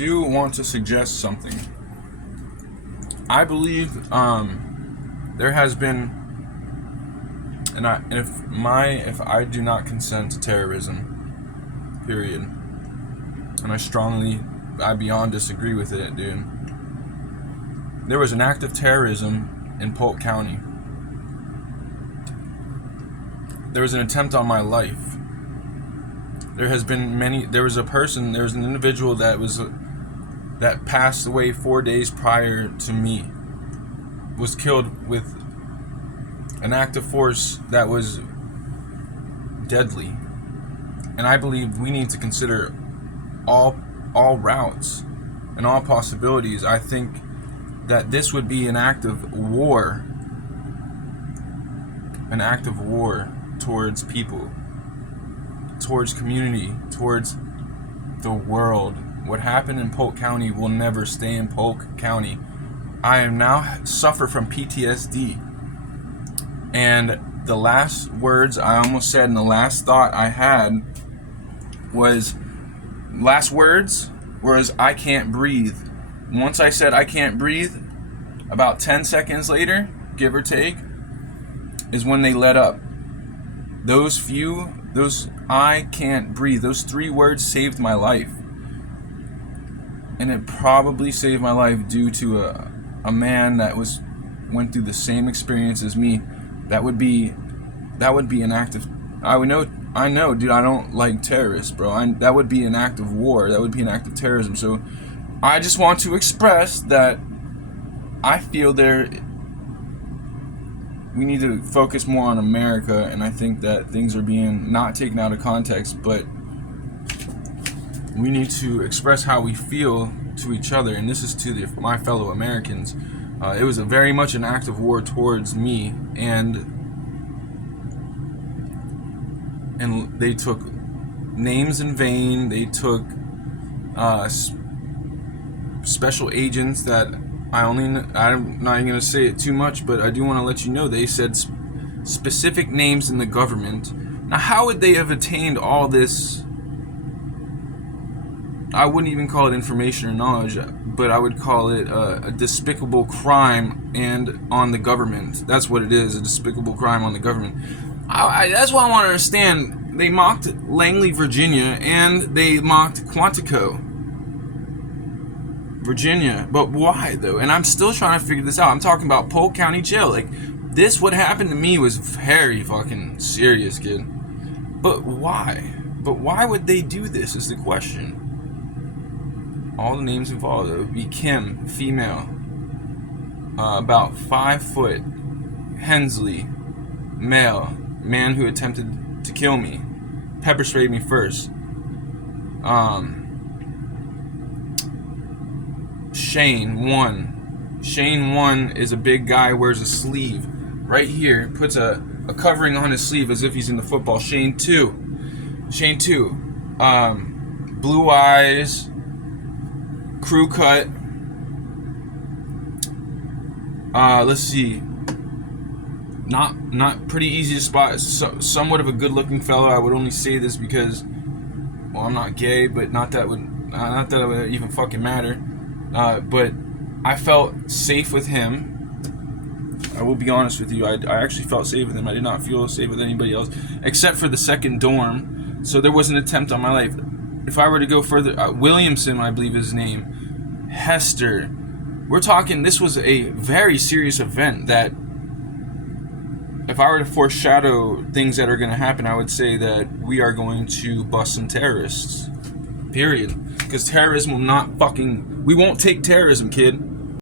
do want to suggest something. I believe there has been, if I do not consent to terrorism, period, and I beyond disagree with it, dude. There was an act of terrorism in Polk County. There was an attempt on my life. There was an individual that passed away 4 days prior to me, was killed with an act of force that was deadly. And I believe we need to consider all routes and all possibilities. I think that this would be an act of war towards people, towards community, towards the world. What happened in Polk County will never stay in Polk County. I am now suffer from PTSD, and the last words I almost said and the last thought I had was I can't breathe. Once I said I can't breathe, about 10 seconds later, give or take, is when they let up. Those I can't breathe, those 3 words saved my life. And it probably saved my life due to a man that went through the same experience as me. That would be an act of, I know, dude, I don't like terrorists, bro. That would be an act of war. That would be an act of terrorism. So I just want to express that I feel we need to focus more on America, and I think that things are being not taken out of context, but we need to express how we feel to each other, and this is to my fellow Americans. It was very much an act of war towards me, and they took names in vain. They took special agents that I'm not even going to say it too much, but I do want to let you know they said specific names in the government. Now, how would they have attained all this? I wouldn't even call it information or knowledge, but I would call it a despicable crime and on the government. That's what it is, a despicable crime on the government. That's what I want to understand. They mocked Langley, Virginia, and they mocked Quantico, Virginia. But why, though? And I'm still trying to figure this out. I'm talking about Polk County Jail. Like, this, what happened to me was very fucking serious, kid. But why? But why would they do this is the question. All the names involved, though, would be Kim, female, about 5 foot, Hensley, male, man who attempted to kill me, pepper sprayed me first. Shane 1 is a big guy, wears a sleeve right here, puts a covering on his sleeve as if he's in the football. Shane 2, blue eyes, crew cut. Let's see. Not pretty easy to spot. Somewhat of a good-looking fellow. I would only say this because, well, I'm not gay, but not that it would even fucking matter. But I felt safe with him. I will be honest with you. I actually felt safe with him. I did not feel safe with anybody else, except for the second dorm. So there was an attempt on my life. If I were to go further, Williamson, I believe his name, Hester. We're talking, this was a very serious event that, if I were to foreshadow things that are going to happen, I would say that we are going to bust some terrorists. Period. Because terrorism will not fucking... We won't take terrorism, kid.